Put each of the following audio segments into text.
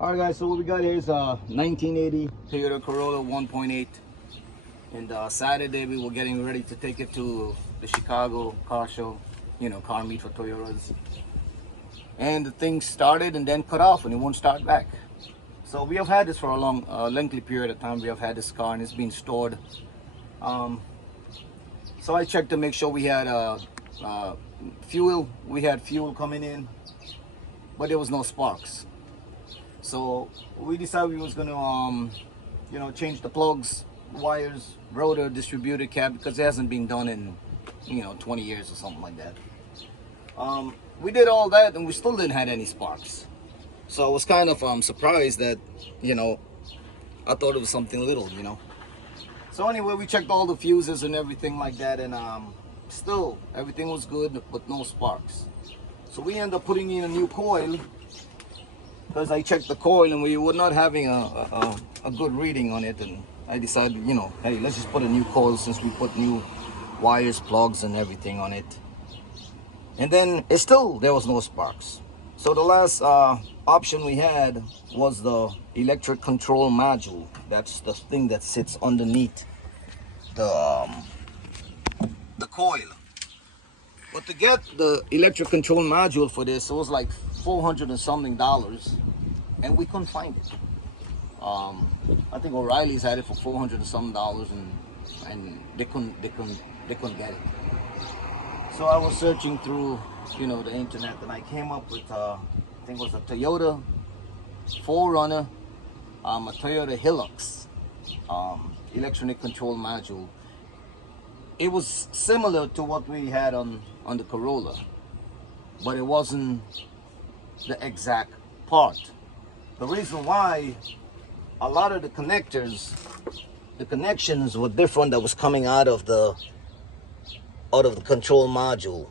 Alright guys, so what we got here is a 1980 Toyota Corolla 1.8, and Saturday we were getting ready to take it to the Chicago car show, car meet for Toyotas, and the thing started and then cut off and it won't start back. So we have had this for a long lengthy period of time. We have had this car and it's been stored. So I checked to make sure we had fuel. We had fuel coming in, but there was no sparks. So we decided we was gonna, change the plugs, wires, rotor, distributor cap, because it hasn't been done in, 20 years or something like that. We did all that and we still didn't have any sparks. So I was kind of surprised that, I thought it was something little, So anyway, we checked all the fuses and everything like that, and still everything was good, but no sparks. So we ended up putting in a new coil, because I checked the coil and we were not having a good reading on it, and I decided, hey, let's just put a new coil since we put new wires, plugs and everything on it. And then there was no sparks. So the last option we had was the electric control module. That's the thing that sits underneath the coil. But to get the electric control module for this, it was like $400 and something, and we couldn't find it. I think O'Reilly's had it for $400 and something, and they couldn't get it. So I was searching through, the internet, and I came up with I think it was a Toyota 4Runner, a Toyota Hilux electronic control module. It was similar to what we had on the Corolla, but it wasn't the exact part. The reason why, a lot of the connections were different that was coming out of the control module.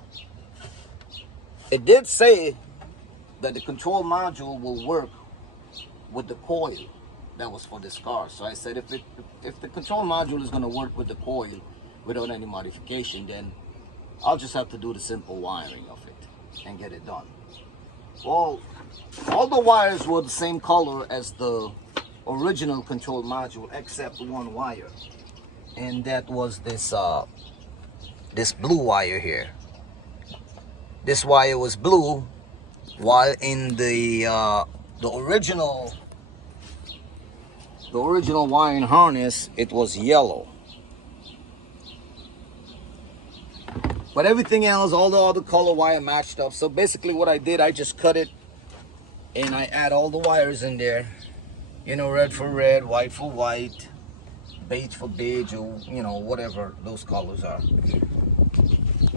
It did say that the control module will work with the coil that was for this car. So I said, if the control module is going to work with the coil without any modification, then I'll just have to do the simple wiring of it and get it done. Well, all the wires were the same color as the original control module, except one wire, and that was this blue wire here. This wire was blue, while in the original wiring harness it was yellow. But everything else, all the other color wire matched up. So basically what I did, I just cut it and I add all the wires in there. Red for red, white for white, beige for beige, or whatever those colors are.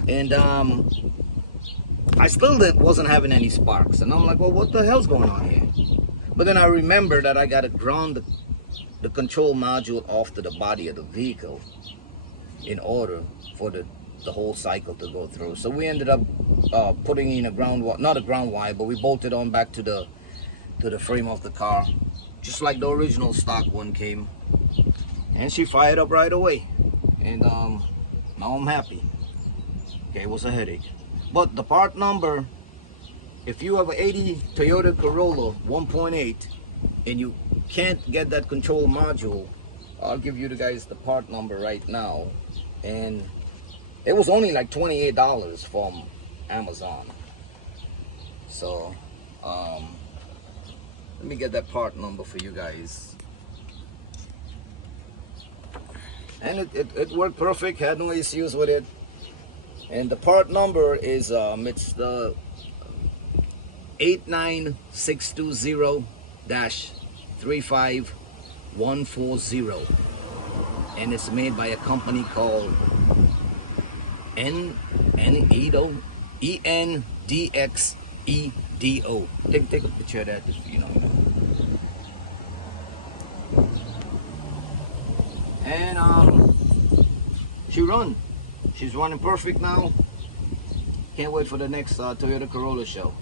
And I still wasn't having any sparks. And I'm like, well, what the hell's going on here? But then I remember that I got to ground the control module off to the body of the vehicle in order for the whole cycle to go through. So we ended up putting in not a ground wire, but we bolted on back to the frame of the car, just like the original stock one came. And she fired up right away, and now I'm happy. Okay, it was a headache. But the part number, if you have an 80 Toyota Corolla 1.8 and you can't get that control module, I'll give you guys the part number right now. And it was only like $28 from Amazon. So let me get that part number for you guys. And it worked perfect, had no issues with it. And the part number is it's the 89620-35140, and it's made by a company called ENDXEDO. Take a picture of that, just so you know. And she's running perfect now. Can't wait for the next Toyota Corolla show.